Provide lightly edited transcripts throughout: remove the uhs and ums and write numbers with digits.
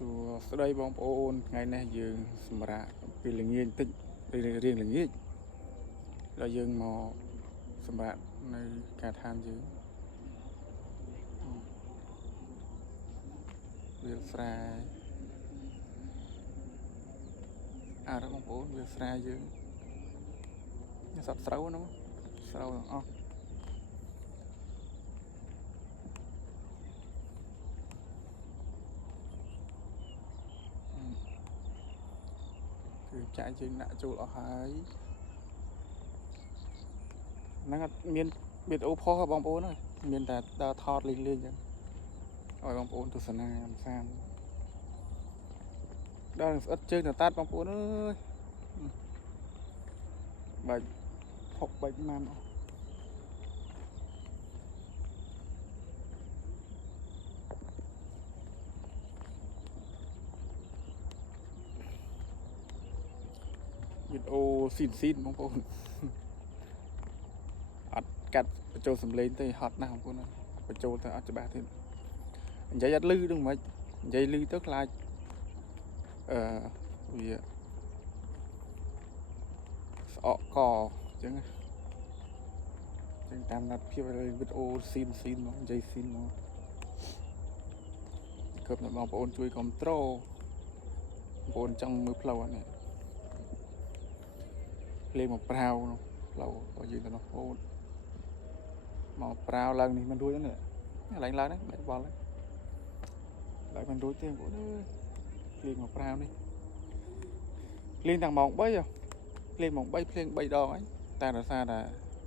សួស្តីបងប្អូនថ្ងៃនេះយើងសម្រាប់ពីល្ងាចតិចរៀងល្ងាចដល់យើងមកសម្រាប់នៅកាឋានយើងវាលស្រែបងប្អូនវាលស្រែយើងសត្វស្រូវហ្នឹងស្រូវអស់គឺចាក់យើងដាក់ចូលអស់ហើយហ្នឹងអត់មានវីដេអូផុសបងប្អូនអើយមានតែដើរថតលេងចឹងឲ្យបងប្អូនទស្សនាកម្សាន្តដល់ស្អិតជើងទៅតាត់បងប្អូនអើយបាច់ហុកបាច់ម៉ាំអស់វីដេអូស៊ីនបងប្អូនអត់កាត់បញ្ចូលសំឡេងទេហត់ណាស់បងប្អូនបញ្ចូលទៅអត់ច្បាស់ទេនិយាយអត់លឺដឹងមិននិយាយលឺទៅខ្លាចវាស្អកកអញ្ចឹងតាមណាត់ភាពវីដេអូស៊ីនមកនិយាយស៊ីនមកគិតថាបងប្អូនជួយគ្រប់ត្រូលបងប្អូនចង់មើលផ្លូវនេះលេងមកប្រាវផ្លូវរបស់យើងទៅនោះអូនមកប្រាវឡើងនេះមិនរួចទេនេះឡើងនេះបែកបល់ឡើងមិនរួចទេបងប្អូនអើយលេងមកប្រាវនេះលេងតាំងម៉ោង3លេងម៉ោង3ភ្លៀង3ដងហើយតែដោយសារតែ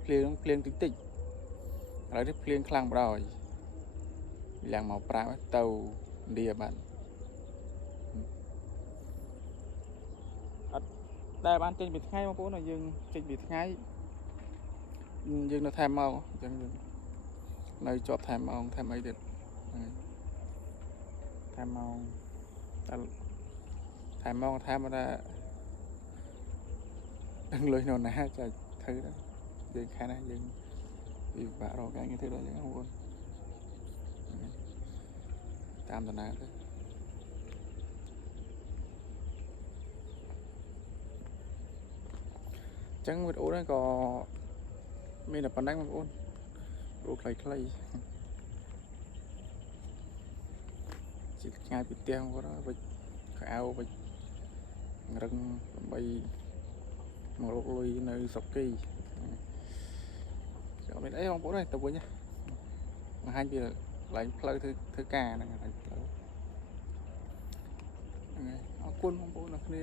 ភ្លៀងតិចឥឡូវនេះភ្លៀងខ្លាំងម្ដងឡើងមកប្រាវទៅឥណ្ឌាបានអត់ដែលបានចេញពីថ្ងៃបងប្អូនយើងចេញពីថ្ងៃយើងនៅថែមមកអញ្ចឹងយើងនៅជាប់ថែមមកថែមអីទៀតថែមមកតែថែមមកថែមថាដឹងលុយនោះណាចាធ្វើទៅយើងខាងណាយើងពិបាករកការងារធ្វើដល់យ៉ាងបងប្អូនតាមដំណើរទៅចឹងវីដេអូនេះក៏មានតែប៉ុណ្ណឹងបងប្អូនវីដេអូខ្លីជាឆ្ងាយពីផ្ទះបងប្អូនវិចខោអាវវិចរឹងដើម្បីមករកលុយនៅស្រុកគីចាំមានអីបងប្អូនទៅវិញបង្ហាញពីកន្លែងផ្លូវធ្វើការហ្នឹងកន្លែងផ្លូវហ្នឹងហើយអរគុណបងប្អូនអ្នកគ្នា